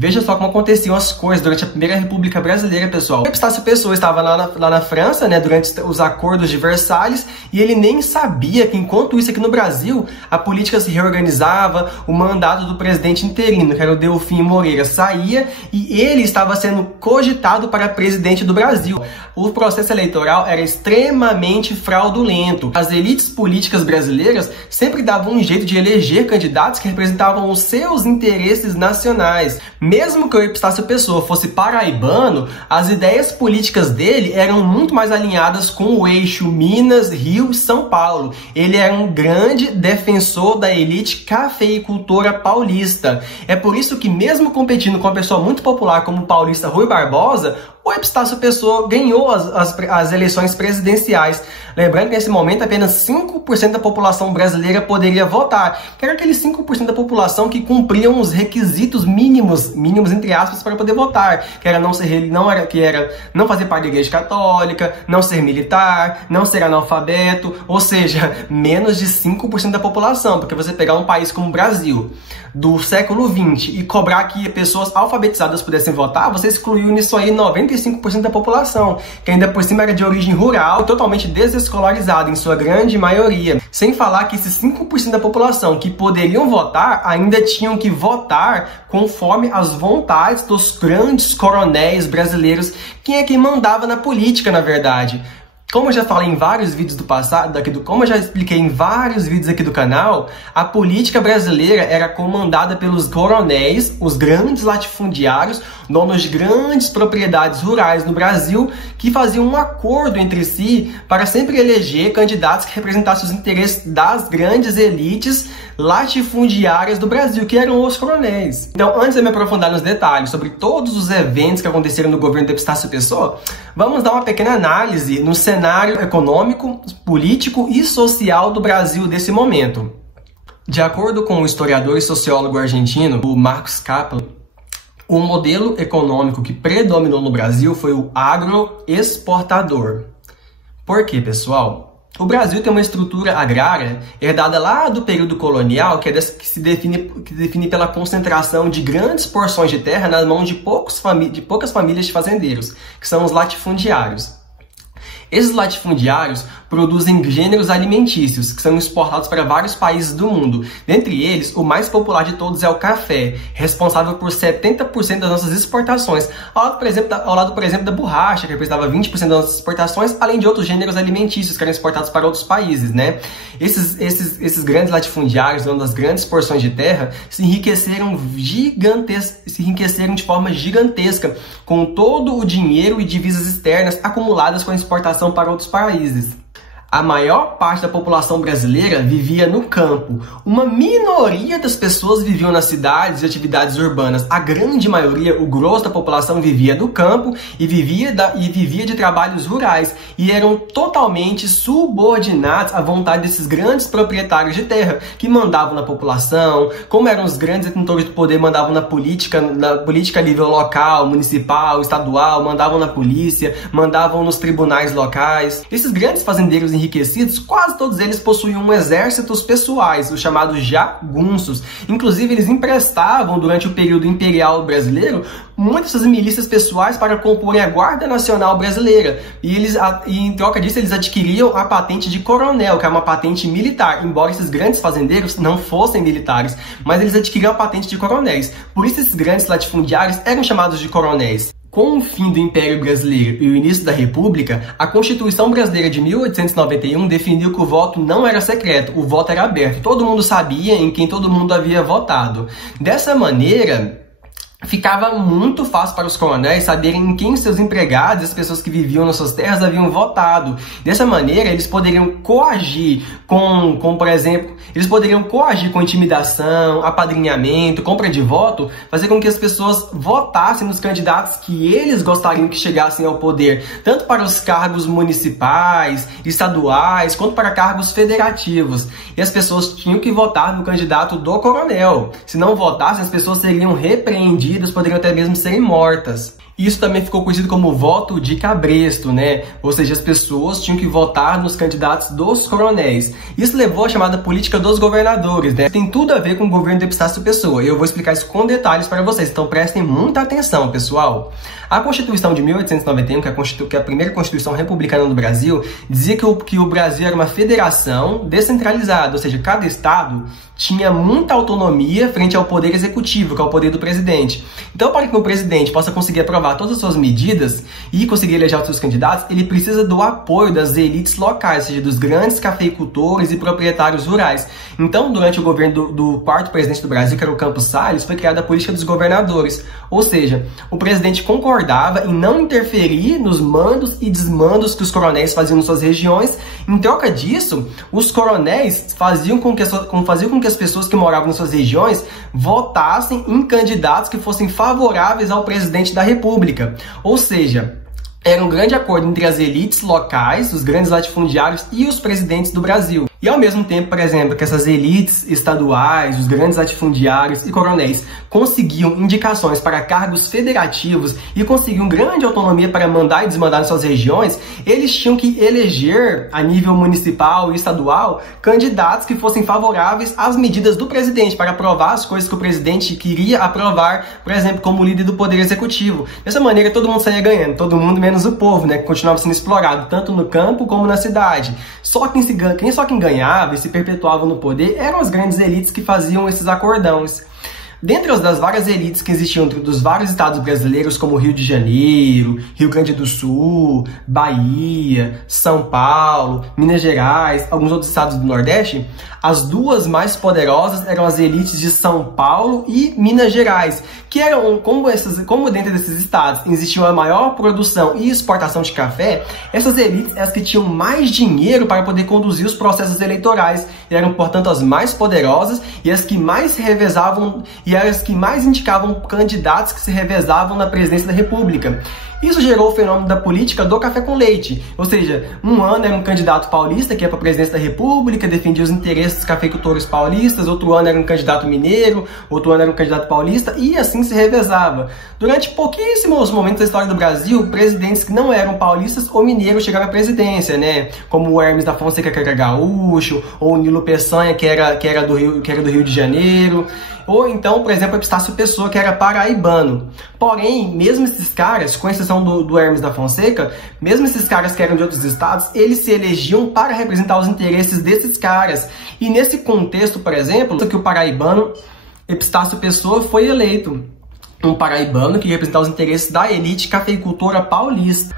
Veja só como aconteciam as coisas durante a Primeira República Brasileira, pessoal. O Epistácio Pessoa estava lá na França, né, durante os acordos de Versalhes, e ele nem sabia que, enquanto isso aqui no Brasil, a política se reorganizava, o mandato do presidente interino, que era o Delfim Moreira, saía, e ele estava sendo cogitado para presidente do Brasil. O processo eleitoral era extremamente fraudulento. As elites políticas brasileiras sempre davam um jeito de eleger candidatos que representavam os seus interesses nacionais. Mesmo que o Epistácio Pessoa fosse paraibano, as ideias políticas dele eram muito mais alinhadas com o eixo Minas, Rio e São Paulo. Ele era um grande defensor da elite cafeicultora paulista. É por isso que, mesmo competindo com uma pessoa muito popular como o paulista Rui Barbosa, o Epistácio Pessoa ganhou as eleições presidenciais. Lembrando que nesse momento apenas 5% da população brasileira poderia votar, que era aqueles 5% da população que cumpriam os requisitos mínimos entre aspas, para poder votar, que era não fazer parte da Igreja Católica, não ser militar, não ser analfabeto, ou seja, menos de 5% da população. Porque você pegar um país como o Brasil do século XX e cobrar que pessoas alfabetizadas pudessem votar, você excluiu nisso aí 95% da população, que ainda por cima era de origem rural, totalmente desescolarizada em sua grande maioria. Sem falar que esses 5% da população que poderiam votar ainda tinham que votar conforme as vontades dos grandes coronéis brasileiros, quem é quem mandava na política, na verdade. Como eu já falei em vários vídeos do passado, como eu já expliquei em vários vídeos aqui do canal, a política brasileira era comandada pelos coronéis, os grandes latifundiários, donos de grandes propriedades rurais no Brasil, que faziam um acordo entre si para sempre eleger candidatos que representassem os interesses das grandes elites latifundiárias do Brasil, que eram os coronéis. Então, antes de me aprofundar nos detalhes sobre todos os eventos que aconteceram no governo do Epistácio Pessoa, vamos dar uma pequena análise no cenário econômico, político e social do Brasil desse momento. De acordo com o historiador e sociólogo argentino, o Marcos Kaplan, o modelo econômico que predominou no Brasil foi o agroexportador. Por quê, pessoal? O Brasil tem uma estrutura agrária herdada lá do período colonial, que se define pela concentração de grandes porções de terra nas mãos de poucas famílias de fazendeiros, que são os latifundiários. Esses latifundiários produzem gêneros alimentícios, que são exportados para vários países do mundo. Dentre eles, o mais popular de todos é o café, responsável por 70% das nossas exportações, ao lado, por exemplo, da borracha, que representava 20% das nossas exportações, além de outros gêneros alimentícios que eram exportados para outros países, né? Esses grandes latifundiários, donos das grandes porções de terra, se enriqueceram de forma gigantesca, com todo o dinheiro e divisas externas acumuladas com a exportação para outros países. A maior parte da população brasileira vivia no campo. Uma minoria das pessoas viviam nas cidades e atividades urbanas. A grande maioria, o grosso da população, vivia no campo e vivia de trabalhos rurais. E eram totalmente subordinados à vontade desses grandes proprietários de terra, que mandavam na população. Como eram os grandes detentores do poder, mandavam na política a nível local, municipal, estadual, mandavam na polícia, mandavam nos tribunais locais. Esses grandes fazendeiros enriquecidos, quase todos eles possuíam exércitos pessoais, os chamados jagunços. Inclusive, eles emprestavam, durante o período imperial brasileiro, muitas dessas milícias pessoais para comporem a Guarda Nacional Brasileira. E em troca disso, eles adquiriam a patente de coronel, que é uma patente militar, embora esses grandes fazendeiros não fossem militares, mas eles adquiriam a patente de coronéis. Por isso, esses grandes latifundiários eram chamados de coronéis. Com o fim do Império Brasileiro e o início da República, a Constituição Brasileira de 1891 definiu que o voto não era secreto, o voto era aberto. Todo mundo sabia em quem todo mundo havia votado. Dessa maneira, ficava muito fácil para os coronéis saberem em quem seus empregados, as pessoas que viviam nas suas terras, haviam votado. Dessa maneira, eles poderiam coagir por exemplo, eles poderiam coagir com intimidação, apadrinhamento, compra de voto, fazer com que as pessoas votassem nos candidatos que eles gostariam que chegassem ao poder, tanto para os cargos municipais, estaduais, quanto para cargos federativos. E as pessoas tinham que votar no candidato do coronel. Se não votassem, as pessoas seriam repreendidas agredidas, poderiam até mesmo serem mortas. Isso também ficou conhecido como voto de cabresto, né? Ou seja, as pessoas tinham que votar nos candidatos dos coronéis. Isso levou à chamada política dos governadores, né? Tem tudo a ver com o governo de Epitácio Pessoa. Eu vou explicar isso com detalhes para vocês, então prestem muita atenção, pessoal. A Constituição de 1891, que é a primeira Constituição republicana do Brasil, dizia que o Brasil era uma federação descentralizada, ou seja, cada estado tinha muita autonomia frente ao poder executivo, que é o poder do presidente. Então, para que o presidente possa conseguir aprovar todas as suas medidas e conseguir eleger os seus candidatos, ele precisa do apoio das elites locais, ou seja, dos grandes cafeicultores e proprietários rurais. Então, durante o governo do quarto presidente do Brasil, que era o Campos Salles, foi criada a política dos governadores. Ou seja, o presidente concordava em não interferir nos mandos e desmandos que os coronéis faziam em suas regiões. Em troca disso, os coronéis faziam com que as pessoas que moravam em suas regiões votassem em candidatos que fossem favoráveis ao presidente da República. Ou seja, era um grande acordo entre as elites locais, os grandes latifundiários e os presidentes do Brasil. E ao mesmo tempo, por exemplo, que essas elites estaduais, os grandes latifundiários e coronéis conseguiam indicações para cargos federativos e conseguiam grande autonomia para mandar e desmandar em suas regiões, eles tinham que eleger, a nível municipal e estadual, candidatos que fossem favoráveis às medidas do presidente, para aprovar as coisas que o presidente queria aprovar, por exemplo, como líder do poder executivo. Dessa maneira, todo mundo saía ganhando, todo mundo menos o povo, né, que continuava sendo explorado, tanto no campo como na cidade. Só quem ganhava e se perpetuava no poder eram as grandes elites que faziam esses acordões. Dentre as várias elites que existiam dos vários estados brasileiros, como Rio de Janeiro, Rio Grande do Sul, Bahia, São Paulo, Minas Gerais, alguns outros estados do Nordeste, as duas mais poderosas eram as elites de São Paulo e Minas Gerais, que eram, como dentro desses estados existia a maior produção e exportação de café, essas elites eram as que tinham mais dinheiro para poder conduzir os processos eleitorais, e eram, portanto, as mais poderosas e as que mais se revezavam e as que mais indicavam candidatos que se revezavam na presidência da República. Isso gerou o fenômeno da política do café com leite, ou seja, um ano era um candidato paulista que ia para a presidência da República, defendia os interesses dos cafeicultores paulistas, outro ano era um candidato mineiro, outro ano era um candidato paulista, e assim se revezava. Durante pouquíssimos momentos da história do Brasil, presidentes que não eram paulistas ou mineiros chegaram à presidência, né? Como o Hermes da Fonseca, que era gaúcho, ou o Nilo Peçanha, que era do Rio de Janeiro, ou então, por exemplo, Epitácio Pessoa, que era paraibano. Porém, mesmo esses caras, com exceção do Hermes da Fonseca, mesmo esses caras que eram de outros estados, eles se elegiam para representar os interesses desses caras. E nesse contexto, por exemplo, que o paraibano Epitácio Pessoa foi eleito. Um paraibano que representava os interesses da elite cafeicultora paulista.